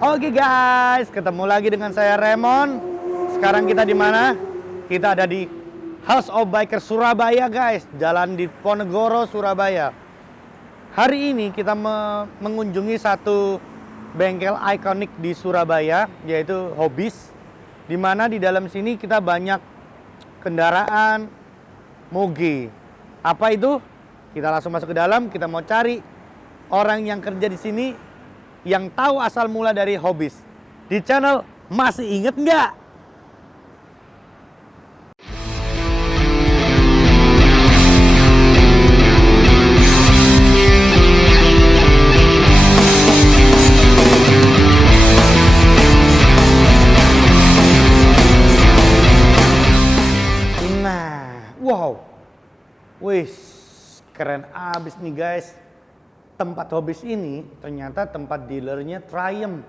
Oke guys, ketemu lagi dengan saya Raymond. Sekarang kita di mana? Kita ada di House of Biker Surabaya guys, jalan di Ponegoro, Surabaya. Hari ini kita mengunjungi satu bengkel ikonik di Surabaya, yaitu Hobbies. Di mana di dalam sini kita banyak kendaraan moge. Apa itu? Kita langsung masuk ke dalam, kita mau cari orang yang kerja di sini yang tahu asal mula dari Hobbies. Di channel Masih Inget Nggak? Nah, wow. Wih, keren abis nih guys. Tempat Hobbies ini ternyata tempat dealernya Triumph.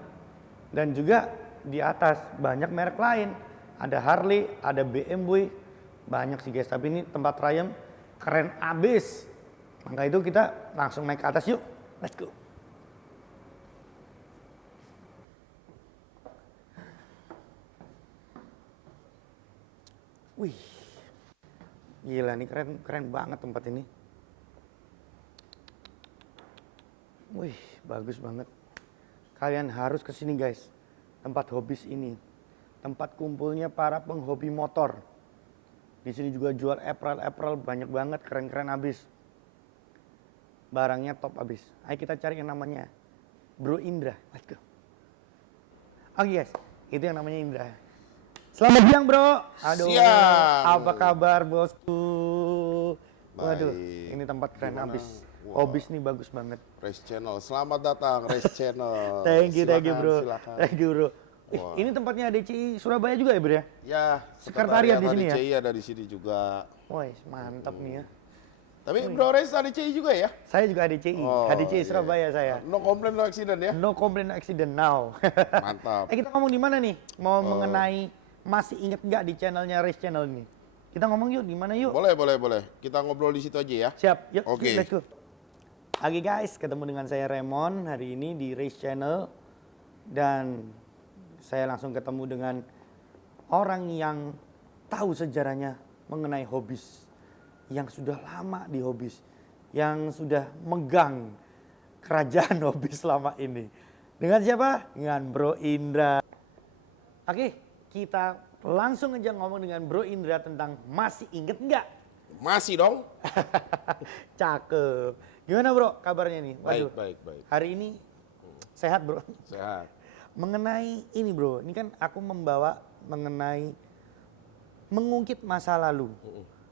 Dan juga di atas banyak merek lain. Ada Harley, ada BMW. Banyak sih guys, tapi ini tempat Triumph keren abis. Maka itu kita langsung naik ke atas yuk. Let's go. Wih, gila nih keren banget tempat ini. Wih, bagus banget. Kalian harus kesini guys. Tempat Hobbies ini. Tempat kumpulnya para penghobi motor. Di sini juga jual April banyak banget, keren-keren abis. Barangnya top abis. Ayo kita cari yang namanya Bro Indra. Let's go. Oke guys, itu yang namanya Indra. Selamat siang bro. Aduh, Siang. apa kabar bosku? Waduh, Baik. ini tempat keren Gimana? abis. Wah. Hobbies nih bagus banget. Race Channel, selamat datang Race Channel. Thank you bro. Silakan. Thank you bro. Wah. Ini tempatnya ADCI Surabaya juga ya bro ya? Ya, Sekretariat di sini ya? ADCI ada di sini juga. Wah mantap nih ya. Tapi Bro Race ADCI juga ya? Saya juga ADCI, Oh, ADCI iya. Surabaya saya. No complaint, no accident ya? No complaint accident now. Mantap. Kita ngomong di mana nih? Mau mengenai Masih Inget Nggak di channelnya Race Channel ini? Kita ngomong yuk, di mana yuk? Boleh. Kita ngobrol di situ aja ya. Siap, yuk Oke. let's go. Oke guys, ketemu dengan saya Raymond hari ini di Race Channel. Dan saya langsung ketemu dengan orang yang tahu sejarahnya mengenai Hobbies. Yang sudah lama di Hobbies. Yang sudah megang kerajaan Hobbies selama ini. Dengan siapa? Dengan Bro Indra. Oke, kita langsung aja ngomong dengan Bro Indra tentang Masih Inget Nggak? Masih dong? Cakep. Gimana bro kabarnya nih? Waduh, Baik. hari ini sehat bro. Sehat. Mengenai ini bro, ini kan aku membawa mengenai mengungkit masa lalu.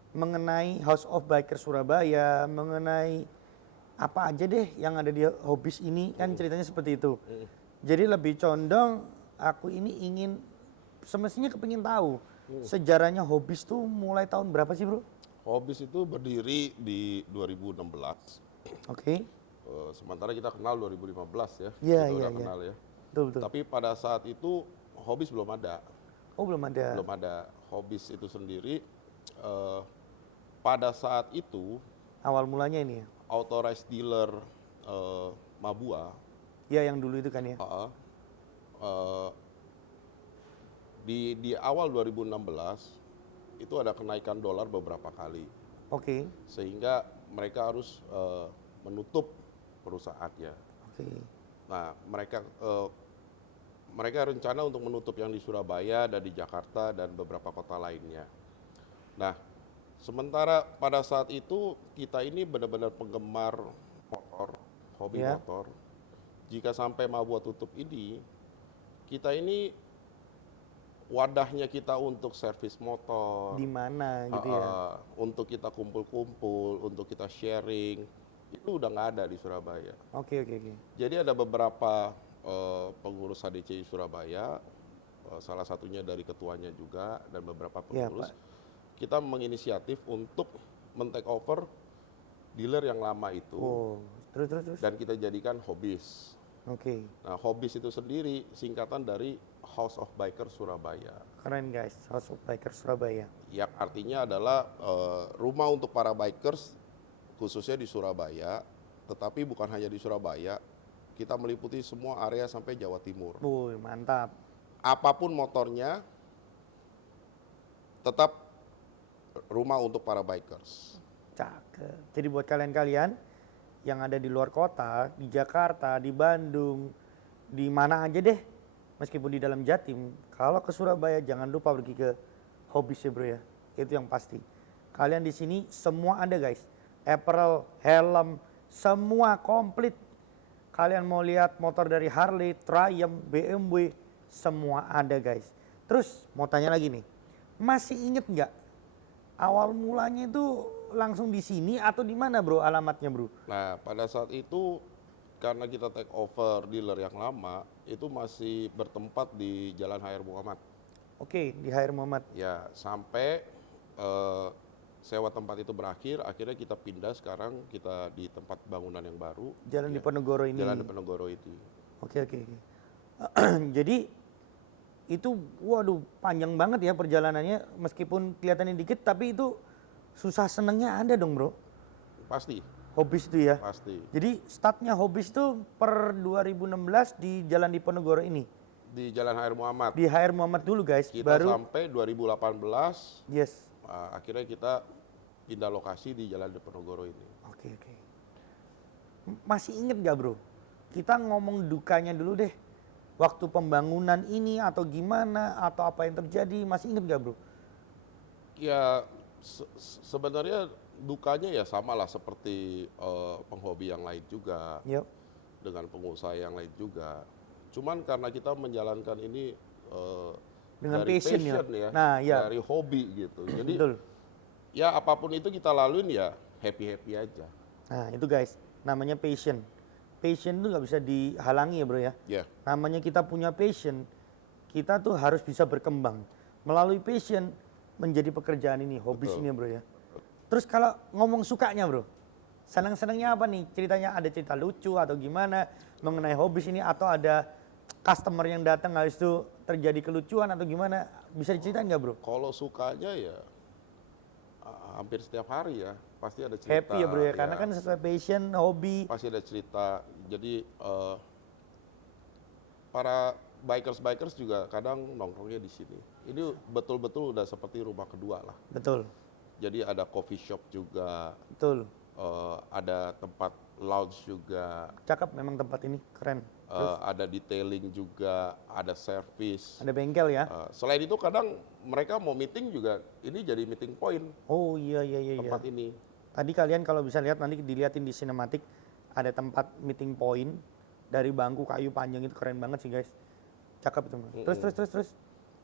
Mengenai House of Biker Surabaya, mengenai apa aja deh yang ada di Hobbies ini, kan ceritanya seperti itu. Jadi lebih condong aku ini ingin, semestinya kepingin tahu sejarahnya Hobbies tuh mulai tahun berapa sih bro? Hobbies itu berdiri di 2016. Oke. Sementara kita kenal 2015 ya. Iya, Kita iya, udah iya. kenal ya. Betul. Tapi pada saat itu Hobbies belum ada. Oh belum ada. Belum ada. Hobbies itu sendiri pada saat itu Awal mulanya ini ya? authorized dealer Mabua Ya yang dulu itu kan ya? eh, di awal 2016 itu ada kenaikan dolar beberapa kali Oke. sehingga mereka harus menutup perusahaannya. Oke. Nah, mereka rencana untuk menutup yang di Surabaya dan di Jakarta dan beberapa kota lainnya. Nah, sementara pada saat itu kita ini benar-benar penggemar motor, hobi Ya. motor. Jika sampai Mabua tutup ini, kita ini wadahnya kita untuk servis motor. Di mana gitu ya? Untuk kita kumpul-kumpul, untuk kita sharing, itu udah nggak ada di Surabaya. Oke. Jadi ada beberapa pengurus HDCI Surabaya, salah satunya dari ketuanya juga dan beberapa Iya, pengurus, Pak. kita menginisiatif untuk men-take over dealer yang lama itu Oh, terus. dan kita jadikan Hobbies. Oke. Nah, Hobbies itu sendiri singkatan dari House of Biker Surabaya. Keren guys, House of Biker Surabaya. Yang artinya adalah rumah untuk para bikers khususnya di Surabaya, tetapi bukan hanya di Surabaya, kita meliputi semua area sampai Jawa Timur. Wuh, mantap. Apapun motornya, tetap rumah untuk para bikers. Cakep. Jadi buat kalian-kalian yang ada di luar kota, di Jakarta, di Bandung, di mana aja deh, meskipun di dalam Jatim, kalau ke Surabaya jangan lupa pergi ke Hobbies ya bro ya, itu yang pasti. Kalian di sini semua ada guys, apparel, helm, semua komplit. Kalian mau lihat motor dari Harley, Triumph, BMW, semua ada guys. Terus mau tanya lagi nih, masih inget nggak awal mulanya itu langsung di sini atau di mana bro alamatnya bro? Nah, pada saat itu karena kita take over dealer yang lama, itu masih bertempat di Jalan HR Muhammad. Oke, di HR Muhammad. Ya, sampai sewa tempat itu berakhir, akhirnya kita pindah sekarang kita di tempat bangunan yang baru. Jalan ya, di Ponegoro ini. Jalan di Ponegoro itu. Oke. Jadi itu waduh panjang banget ya perjalanannya, meskipun kelihatannya dikit tapi itu susah senengnya ada dong bro. Pasti, Hobbies itu ya. pasti. Jadi startnya Hobbies itu per 2016 di Jalan di Ponegoro ini. Di Jalan HR Muhammad. Di HR Muhammad dulu guys, Kita baru sampai 2018, yes. akhirnya kita pindah lokasi di Jalan di Ponegoro ini. Oke. Masih inget gak bro? Kita ngomong dukanya dulu deh. Waktu pembangunan ini atau gimana atau apa yang terjadi, masih inget gak bro? Ya sebenarnya dukanya ya sama lah seperti penghobi yang lain juga, Yuk. dengan pengusaha yang lain juga. Cuman karena kita menjalankan ini Dengan dari passion ya. ya, Nah, ya. dari hobi gitu. Jadi Betul. ya apapun itu kita laluin ya happy aja. Nah itu guys, namanya passion. Passion itu nggak bisa dihalangi ya bro ya. Ya. Namanya kita punya passion, kita tuh harus bisa berkembang. Melalui passion menjadi pekerjaan ini, hobis Betul. ini ya bro ya. Terus kalau ngomong sukanya bro, senang-senangnya apa nih? Ceritanya ada cerita lucu atau gimana mengenai hobis ini, atau ada customer yang datang habis itu terjadi kelucuan atau gimana? Bisa diceritain nggak bro? Kalau sukanya ya hampir setiap hari ya pasti ada cerita. Happy ya bro ya, karena kan sesuai passion, hobi. pasti ada cerita. Jadi para bikers juga kadang nongkrongnya di sini. Ini betul-betul udah seperti rumah kedua lah. Betul, Jadi ada coffee shop juga, betul. ada tempat lounge juga, Cakep memang tempat ini, keren. ada detailing juga, ada service. Ada bengkel ya? Selain itu kadang mereka mau meeting juga, ini jadi meeting point Oh iya. tempat ini. Tadi kalian kalau bisa lihat nanti dilihatin di sinematik, ada tempat meeting point dari bangku kayu panjang, itu keren banget sih guys. Cakep itu. Terus.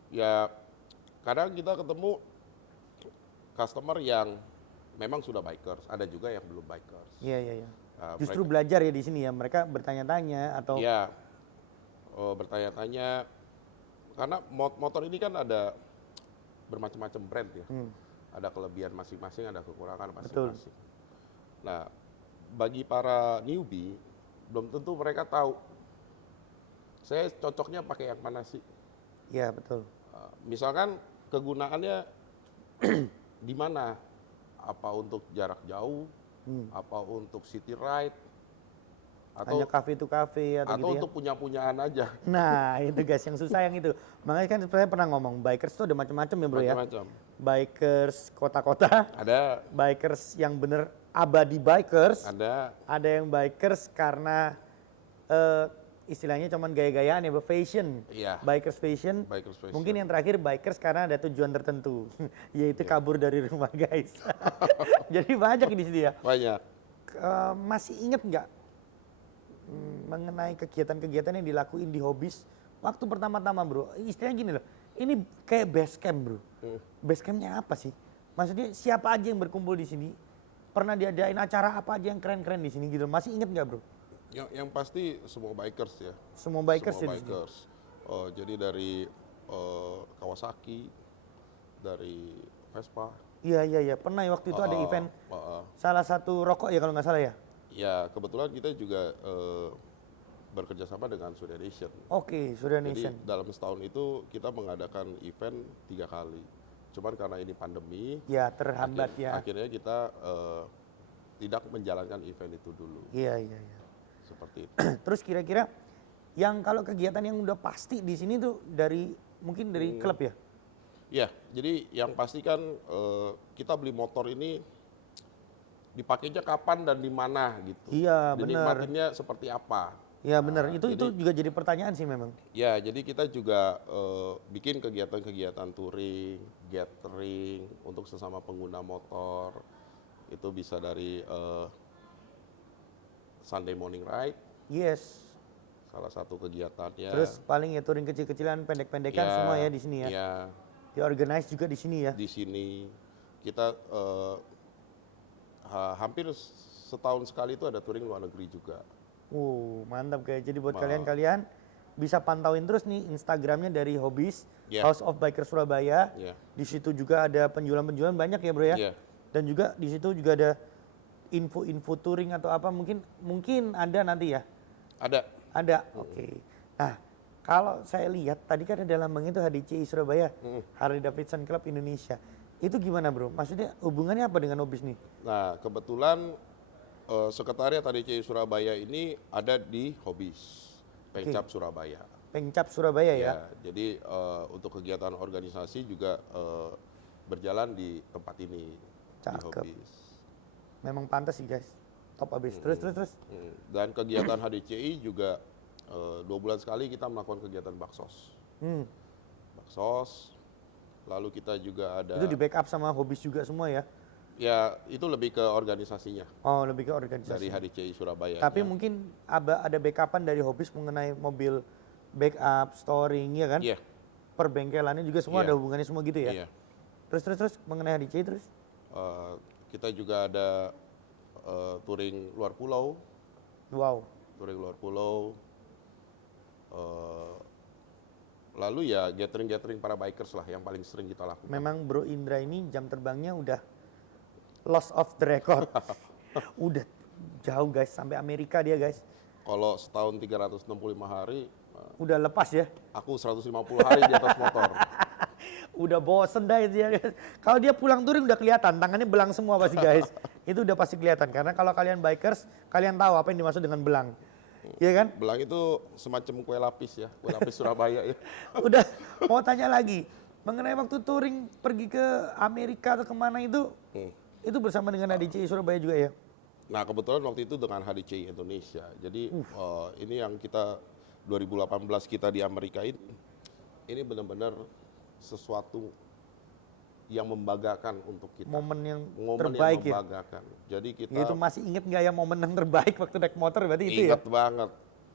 Ya kadang kita ketemu customer yang memang sudah bikers, ada juga yang belum bikers. Iya. Nah, Justru mereka- belajar ya di sini ya. Mereka bertanya-tanya atau Ya, bertanya-tanya karena motor ini kan ada bermacam-macam brand ya. Ada kelebihan masing-masing, ada kekurangan masing-masing. Nah, bagi para newbie belum tentu mereka tahu saya cocoknya pakai yang mana sih. Iya betul. Misalkan kegunaannya di mana? Apa untuk jarak jauh? Apa untuk city ride? Hanya cafe to cafe atau gitu ya. untuk punya-punyaan aja. Nah itu guys yang susah yang itu. Makanya kan saya pernah ngomong bikers tuh ada macam-macam ya bro ya. Macam-macam. Bikers kota-kota, Ada, bikers yang bener abadi bikers. ada yang bikers karena istilahnya cuman gaya-gayaan ya, fashion. Iya. Bikers fashion. Bikers fashion. Mungkin yang terakhir bikers karena ada tujuan tertentu, yaitu kabur dari rumah guys. Jadi banyak di sini ya. banyak. Masih inget nggak mengenai kegiatan-kegiatan yang dilakuin di Hobbies waktu pertama-tama bro? Istilahnya gini loh, ini kayak base camp bro. Base campnya apa sih? Maksudnya siapa aja yang berkumpul di sini? Pernah diadain acara apa aja yang keren-keren di sini gitu? Masih inget nggak bro? Yang pasti semua bikers ya. Semua bikers Semua ya di sini? bikers. Jadi dari Kawasaki, dari Vespa. Iya. Pernah ya waktu itu ada event salah satu rokok ya kalau nggak salah ya? Ya kebetulan kita juga bekerja sama dengan Surya Nation. Oke, Surya Jadi Nation. dalam setahun itu kita mengadakan event 3 kali. Cuman karena ini pandemi, Ya terhambat ya. akhirnya kita tidak menjalankan event itu dulu. Iya. seperti itu. Terus kira-kira yang kalau kegiatan yang udah pasti di sini tuh mungkin dari klub ya? Ya, jadi yang pasti kan kita beli motor ini dipakainya kapan dan di mana gitu. Iya, benar. Dinikmatinnya seperti apa. Iya benar. Nah, Itu juga jadi pertanyaan sih memang. Ya, jadi kita juga bikin kegiatan-kegiatan touring, gathering untuk sesama pengguna motor. Itu bisa dari Sunday morning ride, Yes. salah satu kegiatannya. Terus paling ya touring kecil-kecilan, pendek-pendekan Ya, semua ya di sini ya. Ya, Di-organize juga di sini ya. di sini kita hampir setahun sekali itu ada touring luar negeri juga. Mantap guys. Jadi buat kalian bisa pantauin terus nih Instagramnya dari Hobbies, Yeah. House of Biker Surabaya. Yeah. Di situ juga ada penjualan-penjualan banyak ya bro ya. Yeah. Dan juga di situ juga ada info-info touring atau apa mungkin ada nanti ya. Ada. Ada. Oke. Nah, kalau saya lihat tadi kan ada lambang itu HDCI Surabaya, Harley Davidson Club Indonesia. Itu gimana bro? Maksudnya hubungannya apa dengan Hobbies nih? Nah, kebetulan sekretariat HDCI Surabaya ini ada di Hobbies, Pengcap Surabaya. Pengcap Surabaya ya? Ya, jadi untuk kegiatan organisasi juga berjalan di tempat ini, di Cakep. Hobbies. Memang pantas sih guys. Top abis. Terus. Dan kegiatan HDCI juga 2 bulan sekali kita melakukan kegiatan baksos. Baksos, lalu kita juga ada. Itu di backup sama Hobbies juga semua ya? Ya, itu lebih ke organisasinya Oh, lebih ke organisasi. dari HDCI Surabaya. Tapi mungkin ada backupan dari Hobbies mengenai mobil backup, storing ya kan? Iya. Perbengkelannya juga semua Iya. ada hubungannya semua gitu ya? Iya. Terus mengenai HDCI terus? Kita juga ada touring luar pulau, Wow. Lalu ya gathering para bikers lah yang paling sering kita lakukan. Memang Bro Indra ini jam terbangnya udah lost of the record. Udah jauh guys, sampai Amerika dia guys. Kalau setahun 365 hari, Udah lepas ya. aku 150 hari di atas motor. Udah bosen dah itu ya guys. Kalau dia pulang touring udah kelihatan, tangannya belang semua pasti guys. Itu udah pasti kelihatan, karena kalau kalian bikers, kalian tahu apa yang dimaksud dengan belang. Iya kan? Belang itu semacam kue lapis ya, kue lapis Surabaya ya. Udah mau tanya lagi, mengenai waktu touring pergi ke Amerika atau kemana itu bersama dengan HDCI Surabaya juga ya? Nah kebetulan waktu itu dengan HDCI Indonesia. Jadi ini yang kita 2018 kita di Amerika ini benar-benar sesuatu yang membanggakan untuk kita. Momen yang Momen terbaik yang membanggakan. Jadi kita ya? Itu masih inget nggak ya momen yang terbaik waktu naik motor berarti itu ya? ingat banget.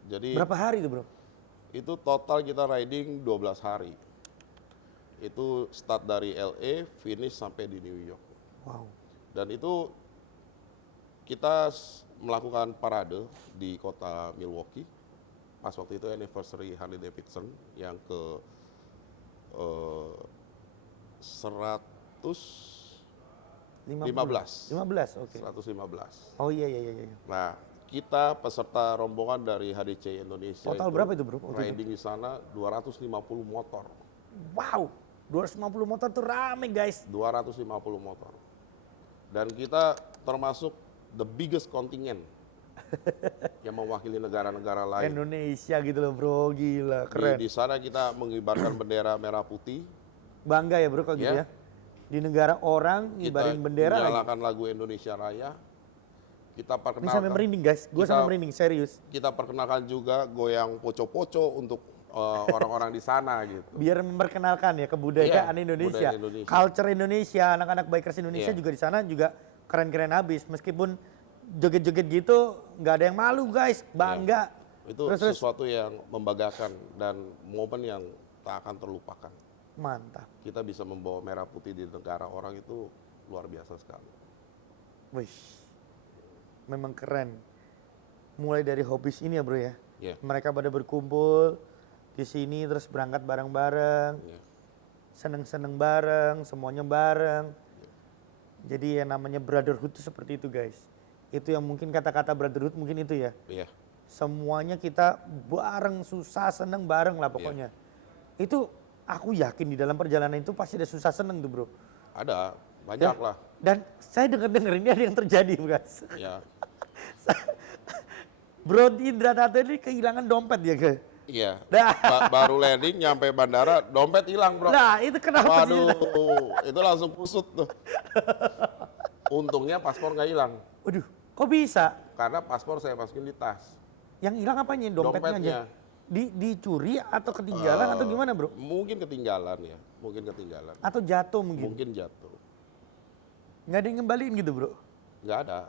Jadi Berapa hari itu bro? itu total kita riding 12 hari. Itu start dari LA, finish sampai di New York. Wow. Dan itu kita melakukan parade di kota Milwaukee. Pas waktu itu anniversary Harley Davidson yang ke 115. 15, oke. 115. Oh iya. Nah, kita peserta rombongan dari HDCI Indonesia Total berapa itu, bro, waktu itu? riding di sana 250 motor. Wow, 250 motor tuh rame guys. 250 motor. Dan kita termasuk the biggest contingent yang mewakili negara-negara lain. Indonesia gitu loh bro, gila, keren. Di sana kita mengibarkan bendera merah putih. Bangga ya bro kalau gitu Ya. ya. Di negara orang ngibarin bendera Kita lagi. menyalakan lagu Indonesia Raya. Kita Ini sampai perkenalkan, merinding guys, gue kita- sampai merinding, serius. kita perkenalkan juga goyang poco-poco untuk orang-orang di sana gitu. Biar memperkenalkan ya kebudayaan Iya, Indonesia. budaya Indonesia. Culture Indonesia, anak-anak bikers Indonesia Iya. juga di sana juga keren-keren habis. Meskipun joget-joget gitu nggak ada yang malu guys, bangga. Itu Terus. sesuatu yang membanggakan dan momen yang tak akan terlupakan. Mantap. Kita bisa membawa merah putih di negara orang itu luar biasa sekali. Wih, memang keren. Mulai dari Hobbies ini ya bro ya. Ya, Mereka pada berkumpul di sini terus berangkat bareng-bareng, ya. seneng-seneng bareng, semuanya bareng. Jadi yang namanya brotherhood itu seperti itu guys. Itu yang mungkin kata-kata brotherhood mungkin itu ya. Iya. Semuanya kita bareng, susah seneng bareng lah pokoknya. Itu aku yakin di dalam perjalanan itu pasti ada susah seneng tuh bro. Ada, banyak lah. Dan saya denger-denger ini ada yang terjadi guys. Ya, Bro Indra Tato ini kehilangan dompet ya ke? Iya. Nah, Baru landing nyampe bandara, dompet hilang, Bro. nah itu kenapa sih? Waduh, itu langsung kusut tuh. Untungnya paspor nggak hilang, Waduh, kok bisa? karena paspor saya masukin di tas. Yang hilang apanya? Dompetnya aja? Dompetnya. Dicuri atau ketinggalan atau gimana bro? Mungkin ketinggalan ya, mungkin ketinggalan. Atau jatuh mungkin? Mungkin jatuh. Nggak ada yang ngembaliin gitu bro? Nggak ada.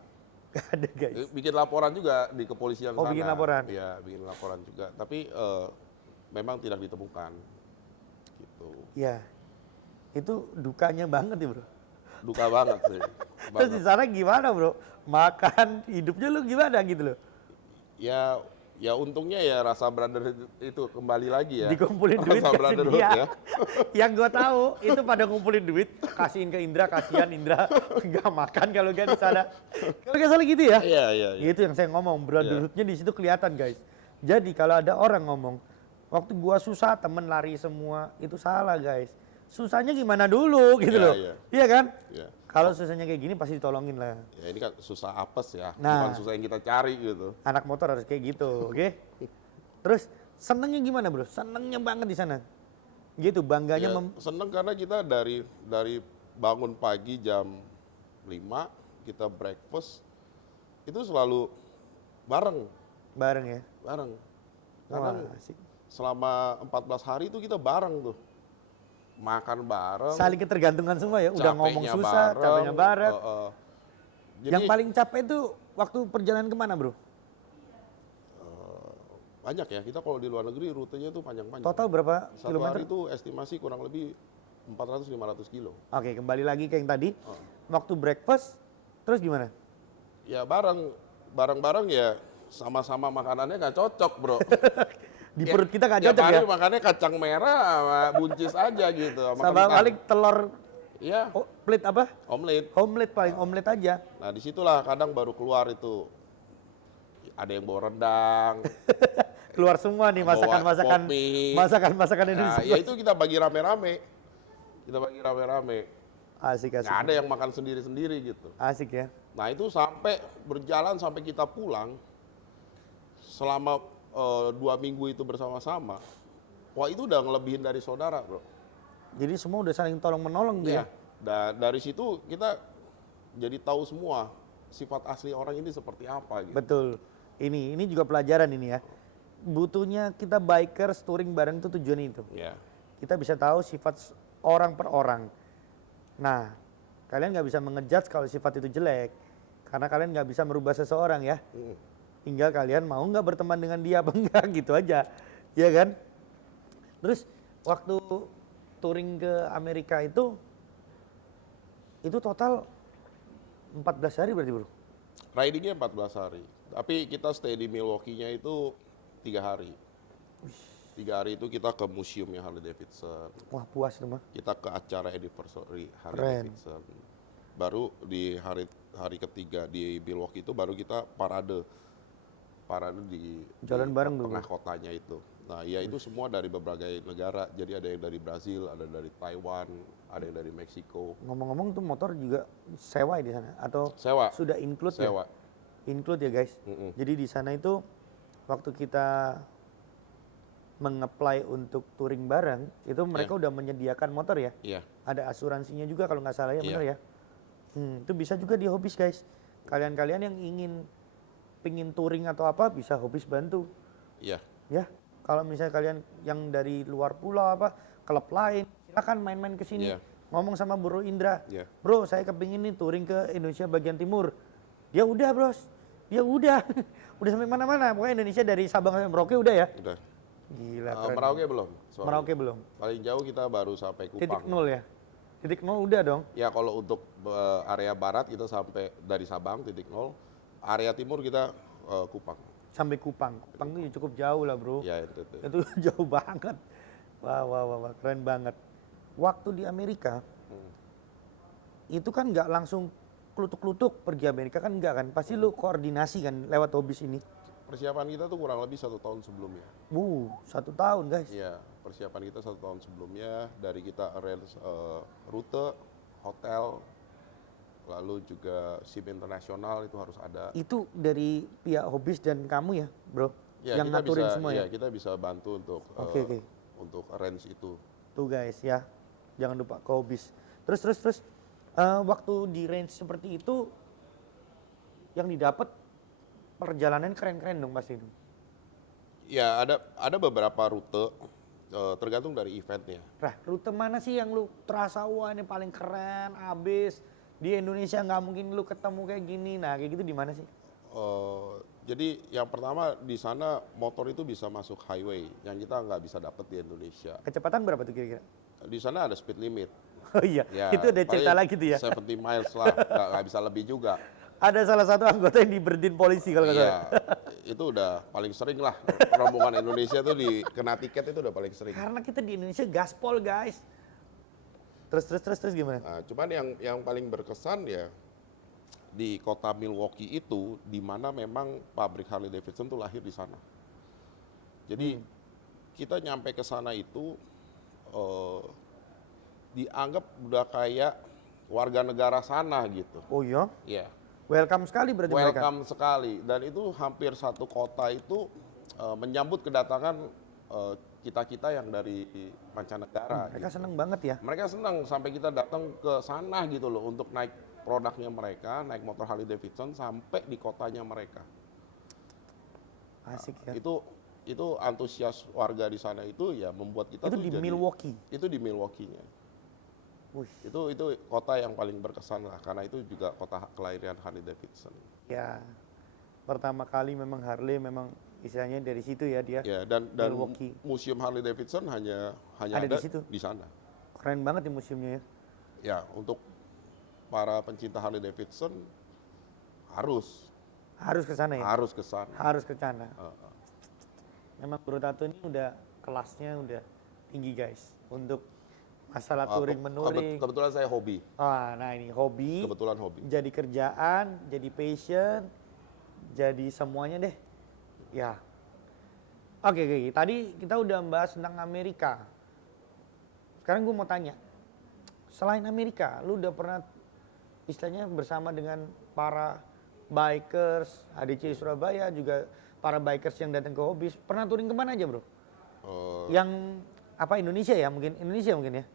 Nggak ada guys. Bikin laporan juga di kepolisian Oh, sana. bikin laporan? Iya, bikin laporan juga. Tapi memang tidak ditemukan. Gitu. Ya, itu dukanya banget ya bro. Duka banget sih. Terus di Banget. sana gimana bro? Makan, hidupnya lu gimana gitu loh? Ya untungnya ya rasa brother itu kembali lagi ya. Dikumpulin duit Rasa kasih brotherhood dia. ya. Yang gue tahu itu pada ngumpulin duit, kasihin ke Indra, kasihan Indra nggak makan kalau nggak di sana. Kalau nggak salah gitu ya? Iya, iya. Itu yang saya ngomong, brotherhoodnya di situ kelihatan guys. Jadi kalau ada orang ngomong, waktu gua susah temen lari semua, itu salah guys. Susahnya gimana dulu gitu Iya, loh. iya. Iya kan? Iya. Kalau susahnya kayak gini pasti ditolongin lah. Ya ini kan susah apes ya, Nah. bukan susah yang kita cari gitu. Anak motor harus kayak gitu, oke? Terus senengnya gimana bro? Senengnya banget di sana. Gitu, bangganya Ya, seneng karena kita dari bangun pagi jam 5 kita breakfast itu selalu bareng, bareng ya. bareng. Karena Wah, asik. selama 14 hari itu kita bareng tuh. Makan bareng, Saling ketergantungan semua ya. Udah ngomong capeknya susah, capeknya bareng. Jadi Yang paling capek itu waktu perjalanan kemana bro? banyak ya, kita kalau di luar negeri rutenya tuh panjang-panjang. Total berapa Satu kilometer? hari itu estimasi kurang lebih 400-500 kilo. Oke, kembali lagi ke yang tadi. Waktu breakfast, terus gimana? Ya bareng-bareng ya sama-sama makanannya nggak cocok bro. Di Ya, perut kita nggak tiap cocok hari ya? makannya kacang merah sama buncis aja gitu. Sama kentang. paling telur, Iya, plate apa? omelet. Omelet paling omelet aja. Nah disitulah kadang baru keluar itu. Ada yang bawa rendang. Keluar semua nih Bawa masakan-masakan kopi. masakan-masakan Nah Indonesia. ya itu kita bagi rame-rame. Kita bagi rame-rame. Asik asik. Nggak ada yang makan sendiri-sendiri gitu. Asik ya. Nah itu sampai berjalan sampai kita pulang selama 2 minggu itu bersama-sama. Wah itu udah ngelebihin dari saudara bro. Jadi semua udah saling tolong menolong tuh ya. Dan dari situ kita jadi tahu semua sifat asli orang ini seperti apa gitu. Betul. Ini juga pelajaran ini ya. Butuhnya kita bikers touring bareng itu tujuannya itu. Ya, Kita bisa tahu sifat orang per orang. Nah, kalian nggak bisa mengejudge kalau sifat itu jelek. Karena kalian nggak bisa merubah seseorang ya. Tinggal kalian mau nggak berteman dengan dia apa enggak gitu aja. Iya kan? Terus waktu touring ke Amerika itu total 14 hari berarti bro? ridingnya 14 hari. Tapi kita stay di Milwaukee-nya itu 3 hari. 3 hari itu kita ke museumnya Harley Davidson. Wah puas itu mah. Kita ke acara anniversary Harley Keren. Davidson. Baru di hari ketiga di Milwaukee itu baru kita parade di Jalan bareng tuh, tengah kotanya itu. Nah, ya itu semua dari berbagai negara. Jadi ada yang dari Brazil, ada dari Taiwan, ada yang dari Meksiko. Ngomong-ngomong tuh motor juga sewa ya di sana atau Sewa. sudah include Sewa. ya? Include ya guys. Jadi di sana itu waktu kita mengapply untuk touring bareng itu mereka udah menyediakan motor ya. Iya. Ada asuransinya juga kalau nggak salah ya, Iya. bener ya. Itu bisa juga di Hobbies guys. Kalian-kalian yang pingin touring atau apa bisa Hobbies bantu. Iya. Ya, kalau misalnya kalian yang dari luar pulau apa klub lain, silakan main-main ke sini. Iya. Ngomong sama Bro Indra. Iya. Bro, saya kepingin nih touring ke Indonesia bagian timur. Ya udah, Bros. Ya udah. Udah sampai mana-mana. Pokoknya Indonesia dari Sabang sampai Merauke udah ya. Udah. Gila keren. Merauke belum? Sorry. Merauke belum. Paling jauh kita baru sampai Kupang. Titik nol ya. Titik nol udah dong. Ya kalau untuk area barat kita sampai dari Sabang titik nol. Area timur kita Kupang. Sampai Kupang. Kupang itu cukup jauh lah, Bro. Ya itu. Itu jauh banget. Wah, keren banget. Waktu di Amerika, itu kan nggak langsung klutuk-klutuk pergi Amerika kan nggak kan? Pasti lu koordinasi kan lewat Hobbies ini. Persiapan kita tuh kurang lebih 1 tahun sebelumnya. 1 tahun guys. Iya, persiapan kita 1 tahun sebelumnya dari kita arrange rute, hotel, lalu juga SIM internasional itu harus ada. Itu dari pihak Hobis dan kamu ya, bro? Ya, yang kita ngaturin bisa, semua ya ya? kita bisa bantu untuk Oke. untuk arrange itu. Tuh guys ya, jangan lupa ke Hobis. Terus, waktu di range seperti itu, yang didapat perjalanan keren-keren dong pasti itu. Ya, ada beberapa rute tergantung dari eventnya. Nah, rute mana sih yang lu terasa wah ini paling keren, abis di Indonesia nggak mungkin lu ketemu kayak gini. Nah, kayak gitu di mana sih? Jadi yang pertama di sana motor itu bisa masuk highway yang kita nggak bisa dapat di Indonesia. Kecepatan berapa tuh kira-kira? Di sana ada speed limit. Oh iya, Ya, itu ada cerita paling lagi tuh ya. 70 miles lah, nggak bisa lebih juga. Ada salah satu anggota yang diberhentiin polisi kalau nggak Iya, salah. itu udah paling sering lah. Rombongan Indonesia tuh kena tiket itu udah paling sering. Karena kita di Indonesia gaspol guys. Terus gimana? Nah, cuman yang paling berkesan ya di kota Milwaukee itu, di mana memang pabrik Harley Davidson tuh lahir di sana. Jadi kita nyampe ke sana itu dianggap udah kayak warga negara sana gitu. Oh iya? Ya, Welcome sekali berarti mereka. welcome sekali. Dan itu hampir satu kota itu menyambut kedatangan kita-kita yang dari mancanegara. Mereka gitu. seneng banget ya. Mereka senang sampai kita datang ke sana gitu loh untuk naik produknya mereka, naik motor Harley Davidson sampai di kotanya mereka. Asik ya. Itu antusias warga di sana itu ya membuat kita Itu tuh di jadi, Milwaukee. Itu di Milwaukee-nya. Wih, Itu kota yang paling berkesan lah karena itu juga kota kelahiran Harley Davidson. ya. Pertama kali memang Harley memang istilahnya dari situ ya dia. Ya, dan Milwaukee. museum Harley Davidson hanya Ada di situ? di sana. Keren banget ya museumnya ya. Ya, untuk para pencinta Harley Davidson harus Harus ke sana ya. harus ke sana. Harus ke sana. Uh, Memang Bro Tato ini udah kelasnya udah tinggi guys untuk masalah touring menuring. Kebetulan saya hobi. Nah ini hobi, Kebetulan hobi. jadi kerjaan, jadi passion, jadi semuanya deh. Ya. Oke. Tadi kita udah membahas tentang Amerika. Sekarang gue mau tanya, selain Amerika, lu udah pernah istilahnya bersama dengan para bikers, ADC Surabaya juga para bikers yang datang ke Hobis, pernah touring kemana aja bro? Yang apa Indonesia mungkin ya?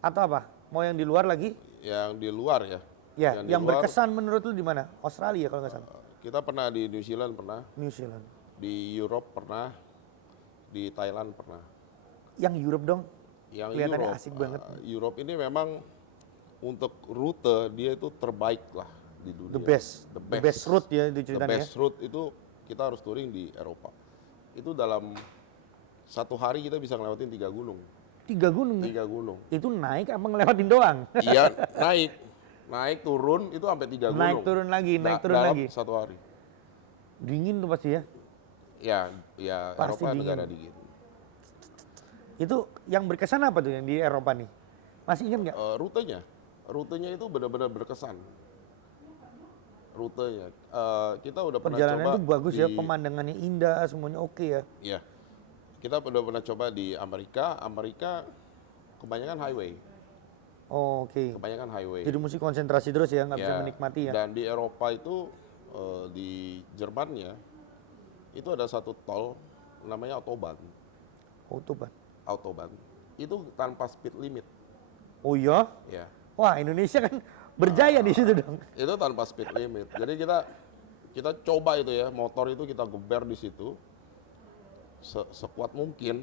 Atau apa? Mau yang di luar lagi? Yang di luar ya. Ya, di yang luar, berkesan menurut lu di mana? Australia kalau nggak salah. kita pernah di New Zealand pernah, New Zealand. di Europe pernah, di Thailand pernah. Yang Europe dong. Yang Kelihatannya Europe, asik banget. Europe ini memang untuk rute dia itu terbaik lah di dunia. The best route ya di The ceritanya. best route itu kita harus touring di Eropa. Itu dalam satu hari kita bisa ngelewatin 3 gunung. 3 gunung. 3 gunung. Itu naik apa ngelewatin doang? Iya, naik turun itu sampai 3 gunung. Naik turun lagi, naik turun dalam lagi. satu hari. Dingin tuh pasti ya. Ya Pasti Eropa dingin. negara dingin. Itu yang berkesan apa tuh yang di Eropa nih? Masih ingat nggak? Rutenya itu benar-benar berkesan. Rutenya, kita udah pernah Perjalanan coba itu bagus ya, di- pemandangannya indah, semuanya oke ya. Iya, kita udah pernah coba di Amerika. Kebanyakan highway, Oh, oke. kebanyakan highway. Jadi mesti konsentrasi terus ya, nggak bisa Ya, menikmati ya. Dan di Eropa itu di Jermannya itu ada satu tol namanya Autobahn. Itu tanpa speed limit. Oh iya? Ya, Wah Indonesia kan berjaya di situ dong. itu tanpa speed limit. Jadi kita coba itu ya, motor itu kita geber di situ sekuat mungkin.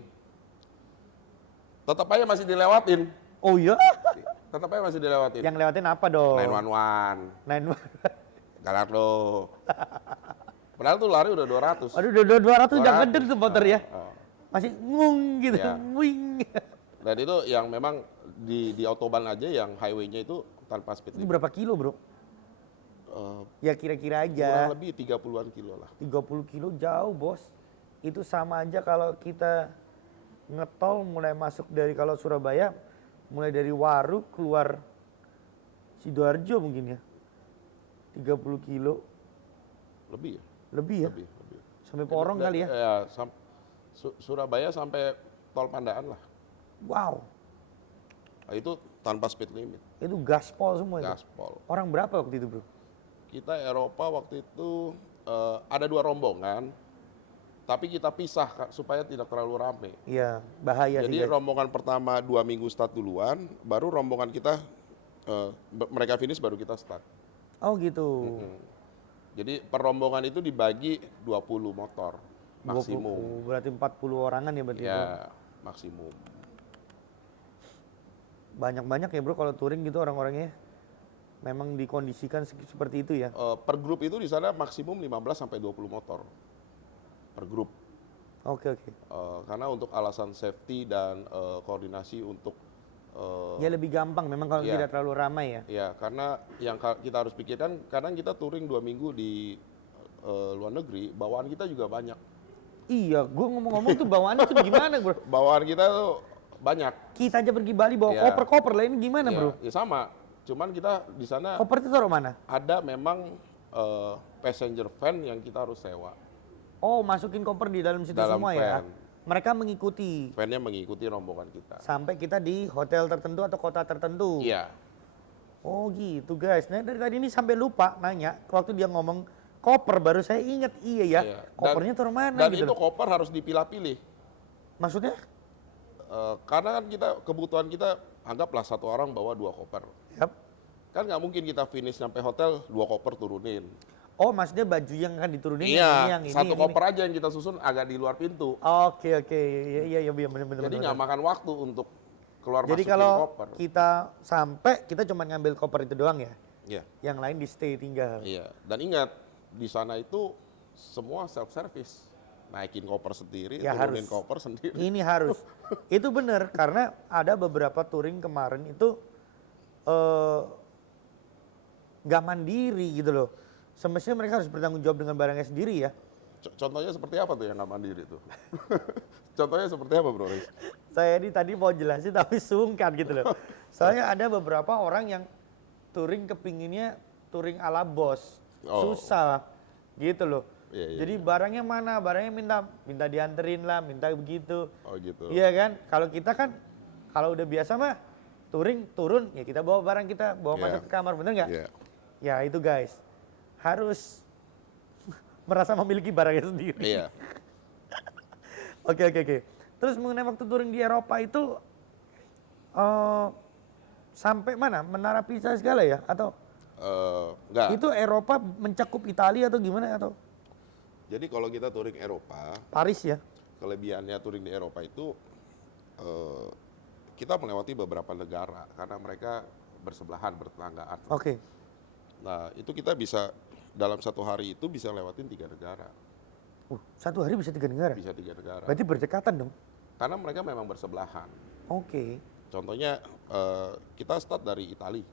Tetap aja masih dilewatin. Oh iya? Tetap aja masih dilewatin. Yang lewatin apa dong? 911, 911. galak lo. Padahal tuh lari udah 200. Aduh udah 200 jangan gede tuh motor ya. Oh. Masih ngung gitu, Ya. wing. Dan itu yang memang di Autobahn aja yang highway-nya itu tanpa speed Itu limit. berapa kilo bro? Ya kira-kira Kurang aja. lebih 30-an kilo lah. 30 kilo jauh bos. Itu sama aja kalau kita ngetol mulai masuk dari kalau Surabaya, mulai dari Waru keluar Sidoarjo mungkin ya. 30 kilo Lebih ya? lebih ya. Lebih. Sampai Porong kali ya. Ya, Surabaya sampai tol Pandaan lah. Wow. Nah, itu tanpa speed limit, Itu gaspol semua itu. gaspol. Orang berapa waktu itu bro? Kita Eropa waktu itu ada 2 rombongan, tapi kita pisah Kak, supaya tidak terlalu rame. Iya, bahaya sih Jadi guys. rombongan pertama 2 minggu start duluan, baru rombongan kita mereka finish baru kita start. Oh gitu. Jadi per rombongan itu dibagi 20 motor maksimum. 20, berarti 40 orangan ya berarti itu. Ya, maksimum. Banyak-banyak ya bro kalau touring gitu orang-orangnya. Memang dikondisikan seperti itu ya. Per grup itu di sana maksimum 15 sampai 20 motor per grup. Oke oke. Karena untuk alasan safety dan koordinasi untuk Ya lebih gampang memang kalau Iya. tidak terlalu ramai ya. ya karena yang kita harus pikirkan kadang kita touring 2 minggu di luar negeri, bawaan kita juga banyak. Iya, gue ngomong-ngomong tuh bawaannya tuh gimana bro? Bawaan kita tuh banyak. Kita aja pergi Bali bawa Iya. koper-koper lah, ini gimana Ya, bro? ya sama. Cuman kita di sana Koper itu taruh mana? ada memang passenger van yang kita harus sewa. Oh, masukin koper di dalam situ Dalam semua ya. van. Mereka mengikuti Van-nya mengikuti rombongan kita. sampai kita di hotel tertentu atau kota tertentu. Iya. Oh gitu guys. Nah dari tadi ini sampai lupa nanya waktu dia ngomong koper baru saya ingat iya ya. Iya. Kopernya taruh mana Dan gitu. itu loh. koper harus dipilah-pilih. Maksudnya? Karena kan kebutuhan kita anggaplah satu orang bawa 2 koper. Yap. Kan nggak mungkin kita finish sampai hotel 2 koper turunin. Oh maksudnya baju yang akan diturunin Iya, yang ini, satu yang ini. koper aja yang kita susun agak di luar pintu. Oke oke, iya benar-benar. Jadi nggak makan waktu untuk keluar Jadi masukin kalau koper. kita sampai kita cuma ngambil koper itu doang ya. Iya, Yang lain di stay tinggal. iya. Dan ingat di sana itu semua self service. Naikin koper sendiri, Ya, turunin harus. koper sendiri. Ini harus. Itu benar karena ada beberapa touring kemarin itu nggak mandiri gitu loh. Semestinya mereka harus bertanggung jawab dengan barangnya sendiri ya. Contohnya seperti apa tuh yang nggak mandiri tuh? Contohnya seperti apa Bro Riz? Saya ini tadi mau jelasin tapi sungkan gitu loh. Soalnya ada beberapa orang yang touring kepinginnya touring ala bos. Oh. Susah gitu loh. Iya, iya, Jadi barangnya mana? Barangnya minta dianterin lah, minta begitu. Oh gitu. Iya kan? Kalau kita kan kalau udah biasa mah touring turun ya kita bawa barang kita bawa Iya. masuk ke kamar, bener nggak? Iya. Ya itu guys harus merasa memiliki barangnya sendiri. Iya. Oke. Terus mengenai waktu touring di Eropa itu sampai mana? Menara Pisa segala ya? Atau Enggak. itu Eropa mencakup Italia atau gimana? Atau Jadi kalau kita touring Eropa, Paris ya? kelebihannya touring di Eropa itu kita melewati beberapa negara karena mereka bersebelahan, bertetanggaan. Oke. Nah, itu kita bisa dalam satu hari itu bisa lewatin 3 negara. Satu hari bisa 3 negara? Bisa 3 negara. Berarti berdekatan dong? Karena mereka memang bersebelahan. Oke. Contohnya kita start dari Italia.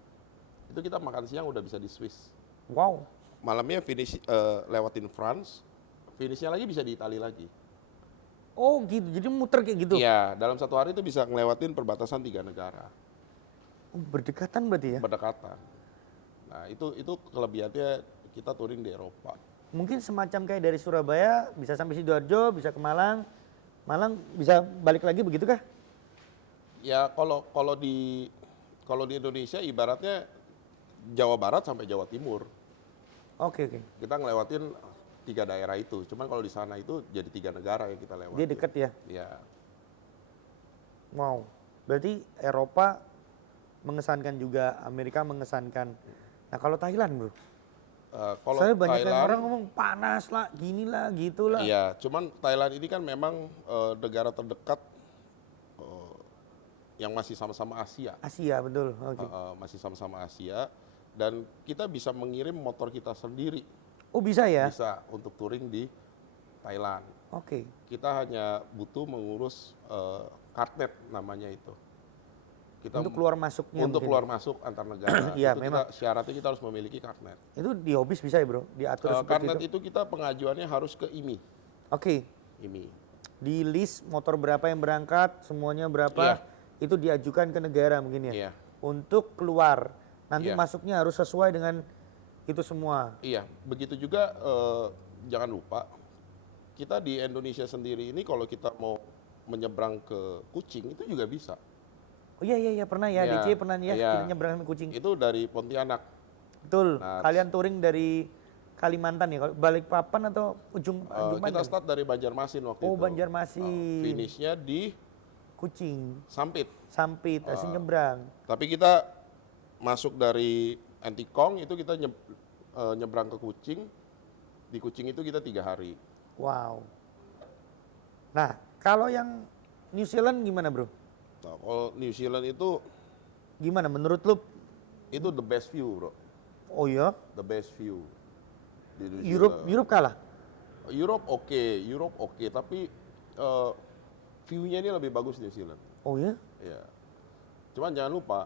Itu kita makan siang udah bisa di Swiss. Wow. Malamnya finish lewatin France, finishnya lagi bisa di Italia lagi. Oh gitu, jadi muter kayak gitu? Iya, dalam satu hari itu bisa ngelewatin perbatasan 3 negara. Oh, berdekatan berarti ya? Berdekatan. Nah, itu kelebihannya kita touring di Eropa. Mungkin semacam kayak dari Surabaya bisa sampai Sidoarjo, bisa ke Malang, Malang bisa balik lagi begitu kah? Ya kalau di Indonesia ibaratnya Jawa Barat sampai Jawa Timur. Oke. Kita ngelewatin 3 daerah itu. Cuman kalau di sana itu jadi 3 negara yang kita lewati. Dia dekat ya? Iya. Wow. Berarti Eropa mengesankan juga, Amerika mengesankan. Nah kalau Thailand bro? Kalau Saya banyak yang Thailand, orang ngomong panas lah, gini lah, gitu lah. iya, cuman Thailand ini kan memang negara terdekat yang masih sama-sama Asia. Asia betul. Oke. Masih sama-sama Asia dan kita bisa mengirim motor kita sendiri Oh bisa ya? bisa untuk touring di Thailand. Oke. Kita hanya butuh mengurus karnet namanya itu. Kita Untuk keluar masuknya untuk mungkin. keluar masuk antar negara. Iya, Itu memang. syaratnya kita harus memiliki karnet. Itu di Hobbies bisa ya bro? Diatur seperti Karnet itu? itu kita pengajuannya harus ke IMI. Oke. IMI. Di list motor berapa yang berangkat, semuanya berapa, Iya. itu diajukan ke negara mungkin ya? Iya. Untuk keluar. Nanti Iya. masuknya harus sesuai dengan itu semua. Iya, begitu juga jangan lupa kita di Indonesia sendiri ini kalau kita mau menyeberang ke Kucing itu juga bisa. Oh iya pernah ya, Iya, DC pernah ya, iya. kita nyebrang sama kucing. Itu dari Pontianak. Betul. Nah, Kalian touring dari Kalimantan ya, Balikpapan atau ujung kita mana? start dari Banjarmasin waktu Oh, itu. Banjarmasin. Finishnya di Kucing, Sampit. Sampit, langsung nyebrang. Tapi kita masuk dari Antikong itu kita nyebrang ke Kucing. Di Kucing itu kita 3 hari. Wow. Nah, kalau yang New Zealand gimana bro? Nah, kalau New Zealand itu Gimana menurut lu? the best view, bro. Oh iya, The best view di New Europe Zealand. kalah. Europe oke, tapi view-nya ini lebih bagus New Zealand. Oh iya, Ya. Cuman jangan lupa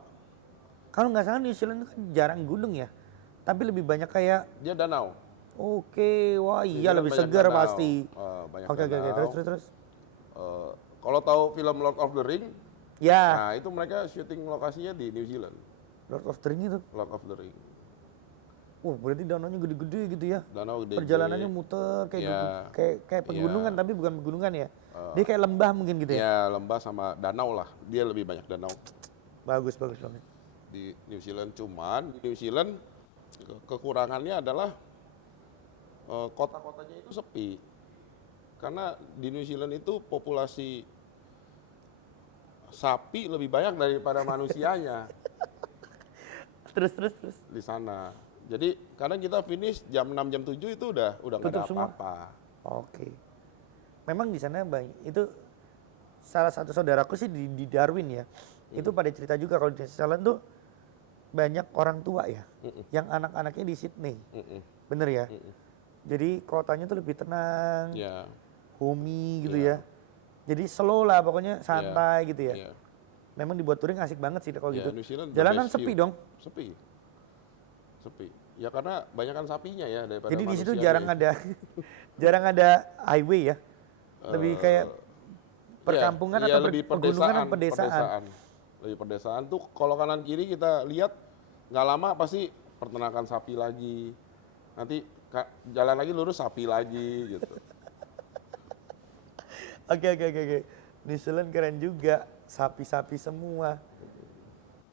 kalau nggak salah New Zealand itu kan jarang gunung ya, tapi lebih banyak kayak dia danau. oke, wah New iya Zealand lebih banyak segar danau. pasti. Banyak Oke, danau. terus. Kalau tahu film Lord of the Ring, Ya, nah itu mereka syuting lokasinya di New Zealand. Lord of the Ring itu. Lord of the Ring. Berarti danaunya gede-gede gitu ya. Danau gede. Perjalanannya muter kayak Ya. gitu. Kayak pegunungan Ya. tapi bukan pegunungan ya. Dia kayak lembah mungkin gitu ya. Ya lembah sama danau lah. Dia lebih banyak danau Bagus banget. di New Zealand. Cuman di New Zealand kekurangannya adalah kota-kotanya itu sepi. Karena di New Zealand itu populasi sapi lebih banyak daripada manusianya Terus. di sana. Jadi kadang kita finish jam 6 jam 7 itu udah nggak Tutup ada semua? apa-apa. Oke. Memang di sana banyak itu salah satu saudaraku sih di Darwin ya. Itu pada cerita juga kalau di New Zealand tuh banyak orang tua ya. Yang anak-anaknya di Sydney. Bener ya? Jadi kotanya tuh lebih tenang, Ya. homey gitu ya. Jadi slow lah pokoknya santai gitu ya. Ya. Memang dibuat touring asik banget sih kalau Ya, gitu. New Zealand the Jalanan best sepi view. dong. Sepi. Ya karena banyakan sapinya ya daripada Jadi di situ manusianya. jarang ada jarang ada highway ya. Lebih kayak perkampungan Iya, atau lebih pegunungan atau pedesaan. Lebih pedesaan tuh kalau kanan kiri kita lihat nggak lama pasti peternakan sapi lagi. Nanti jalan lagi lurus sapi lagi gitu. Oke. New Zealand keren juga, sapi-sapi semua.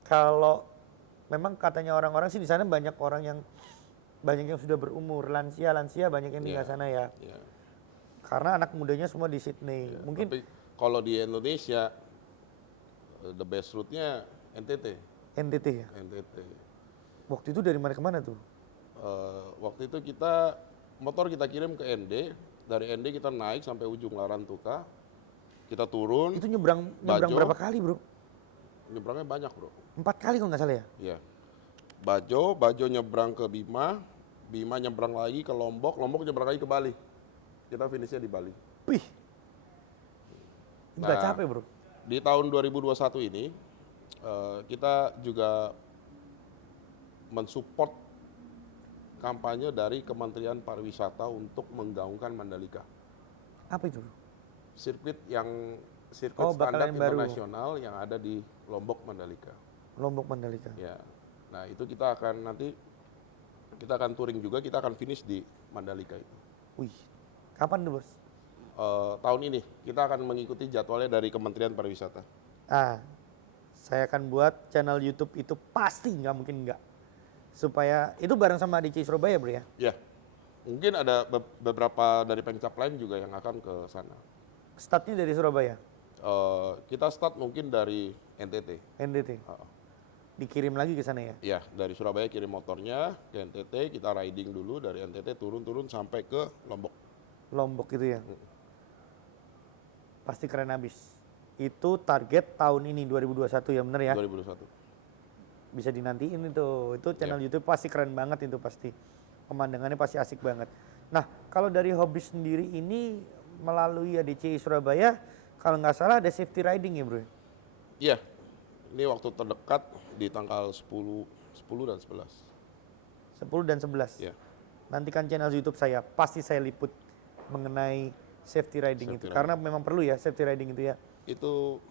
Kalau memang katanya orang-orang sih di sana banyak yang sudah berumur, lansia banyak yang tinggal Iya. sana ya. Ya. Karena anak mudanya semua di Sydney. Mungkin Tapi kalau di Indonesia the best route-nya NTT. NTT ya. NTT. Waktu itu dari mana ke mana tuh? Waktu itu motor kita kirim ke ND, dari ND kita naik sampai ujung Larantuka, kita turun, Itu nyebrang Bajo. berapa kali bro? nyebrangnya banyak bro. 4 kali kalau nggak salah ya? Iya. Bajo nyebrang ke Bima nyebrang lagi ke Lombok nyebrang lagi ke Bali. Kita finishnya di Bali. Wih, nggak Nah. capek bro. Di tahun 2021 ini kita juga mensupport kampanye dari Kementerian Pariwisata untuk menggaungkan Mandalika. Apa itu bro? Sirkuit Oh, standar bakalan baru. internasional yang ada di Lombok Mandalika. Lombok Mandalika. Ya. Nah, itu kita akan touring juga, kita akan finish di Mandalika itu. Wih, kapan tuh bos? Tahun ini kita akan mengikuti jadwalnya dari Kementerian Pariwisata. Saya akan buat channel YouTube itu pasti nggak mungkin nggak. Supaya itu bareng sama DC Surabaya bro ya? Ya. Mungkin ada beberapa dari Pemkab lain juga yang akan ke sana. Startnya dari Surabaya, Kita start mungkin dari NTT. NTT. Dikirim lagi ke sana ya? Ya, dari Surabaya kirim motornya ke NTT, kita riding dulu dari NTT turun sampai ke Lombok. Lombok itu ya? Pasti keren abis. Itu target tahun ini 2021 ya bener ya? 2021. Bisa dinantiin itu channel YouTube pasti keren banget itu pasti. Pemandangannya pasti asik banget. Nah kalau dari hobi sendiri ini melalui ADCI Surabaya, kalau nggak salah ada safety riding ya bro? Iya, ini waktu terdekat di tanggal 10 dan 11. 10 dan 11? Ya. Nantikan channel YouTube saya, pasti saya liput mengenai safety riding itu. Karena memang perlu ya safety riding itu ya. Itu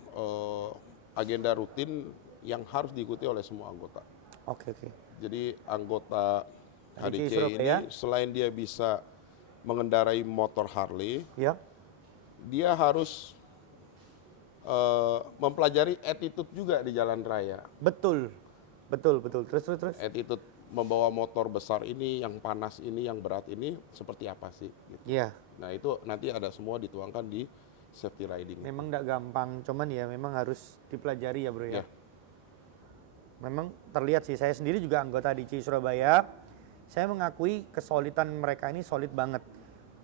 agenda rutin yang harus diikuti oleh semua anggota. Oke. Jadi anggota ADCI HDC Surabaya. ini selain dia bisa mengendarai motor Harley, Ya, dia harus mempelajari attitude juga di jalan raya. Betul. Terus. Attitude membawa motor besar ini, yang panas ini, yang berat ini seperti apa sih? Gitu. Iya. Nah itu nanti ada semua dituangkan di safety riding. Memang nggak gampang, cuman ya memang harus dipelajari ya bro ya. Ya. Memang terlihat sih, saya sendiri juga anggota DCI Surabaya. Saya mengakui kesolidan mereka ini solid banget.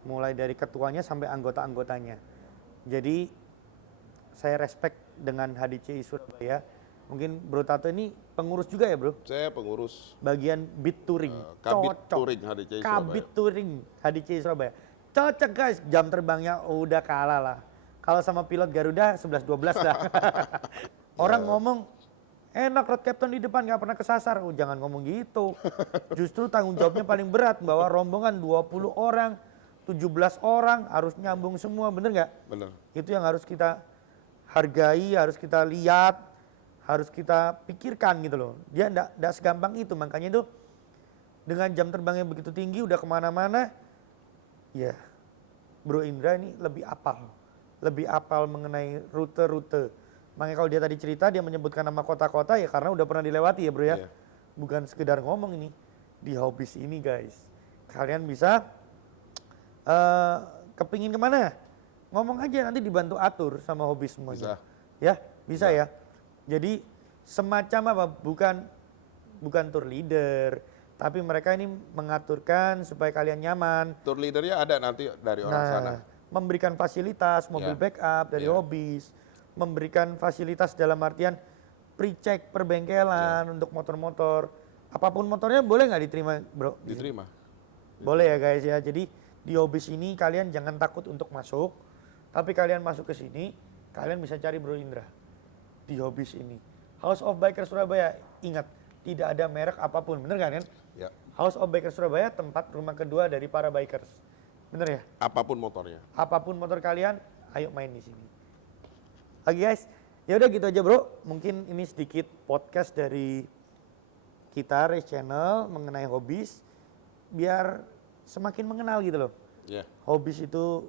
Mulai dari ketuanya sampai anggota-anggotanya. Jadi saya respect dengan HDCI Surabaya. Mungkin Bro Tato ini pengurus juga ya bro? Saya pengurus Bagian Beat Touring. Kabit Cocok. Touring HDCI Surabaya. Kabit Touring HDCI Surabaya. Cocok guys, jam terbangnya udah kalah lah. Kalau sama pilot Garuda 11-12 dah. Orang ngomong, enak road captain di depan gak pernah kesasar. Oh jangan ngomong gitu. Justru tanggung jawabnya paling berat. Bawa rombongan 20 orang, 17 orang harus nyambung semua, bener nggak? Benar. Itu yang harus kita hargai, harus kita lihat, harus kita pikirkan gitu loh. Dia enggak segampang itu, makanya itu dengan jam terbang yang begitu tinggi udah kemana-mana, ya Bro Indra ini lebih apal mengenai rute-rute. Makanya kalau dia tadi cerita, dia menyebutkan nama kota-kota ya karena udah pernah dilewati ya bro ya. Iya. Bukan sekedar ngomong ini, di Hobbies ini guys. Kalian bisa kepingin kemana? Ngomong aja nanti dibantu atur sama Hobbies semuanya. Bisa. Ya, bisa ya. Jadi semacam apa? Bukan tour leader, tapi mereka ini mengaturkan supaya kalian nyaman. Tour leadernya ada nanti dari orang sana. Memberikan fasilitas, mobil Ya. backup dari Ya. Hobbies, memberikan fasilitas dalam artian pre-check perbengkelan untuk motor-motor. Apapun motornya boleh nggak diterima bro? Diterima. Boleh ya guys ya. Jadi di Hobbies ini kalian jangan takut untuk masuk, tapi kalian masuk ke sini, kalian bisa cari Bro Indra di Hobbies ini. House of Biker Surabaya, ingat tidak ada merek apapun, bener kan? Ya. House of Biker Surabaya tempat rumah kedua dari para bikers, bener ya? Apapun motornya. Apapun motor kalian, ayo main di sini. Oke guys, ya udah gitu aja bro. Mungkin ini sedikit podcast dari kita Race Channel mengenai Hobbies, biar semakin mengenal gitu loh. Ya. Hobbies itu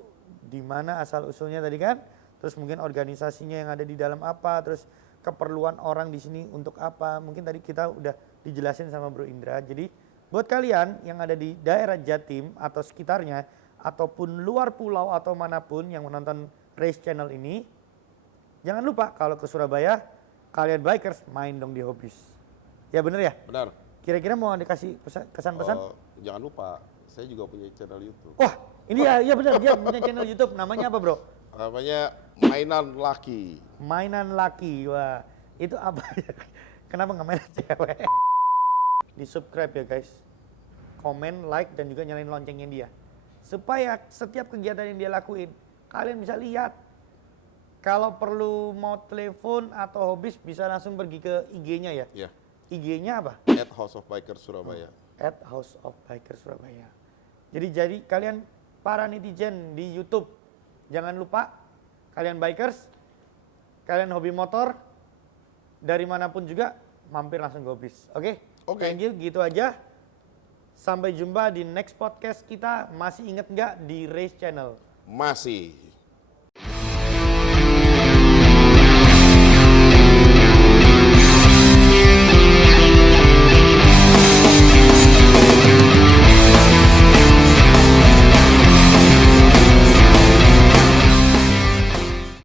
di mana asal usulnya tadi kan, terus mungkin organisasinya yang ada di dalam apa, terus keperluan orang di sini untuk apa. Mungkin tadi kita udah dijelasin sama Bro Indra. Jadi buat kalian yang ada di daerah Jatim atau sekitarnya, ataupun luar pulau atau manapun yang menonton Race Channel ini, jangan lupa kalau ke Surabaya, kalian bikers main dong di Hobbies. Ya bener ya? Benar. Kira-kira mau dikasih kesan-pesan? Jangan lupa, saya juga punya channel YouTube. Wah, ini ya benar, dia punya channel YouTube. Namanya apa bro? Namanya Mainan Laki. Mainan Laki. Wah, itu apa ya? Kenapa nggak mainan cewek? Di subscribe ya guys. Komen, like, dan juga nyalain loncengnya dia. Supaya setiap kegiatan yang dia lakuin, kalian bisa lihat. Kalau perlu mau telepon atau Hobbies, bisa langsung pergi ke IG-nya ya? Ya. IG-nya apa? @House of Biker Surabaya. @House of Biker Surabaya. Jadi kalian para netizen di YouTube, jangan lupa kalian bikers, kalian hobi motor, dari manapun juga mampir langsung ke Hobbies. Oke? Oke. Thank you, gitu aja. Sampai jumpa di next podcast kita. Masih inget nggak di Race Channel? Masih.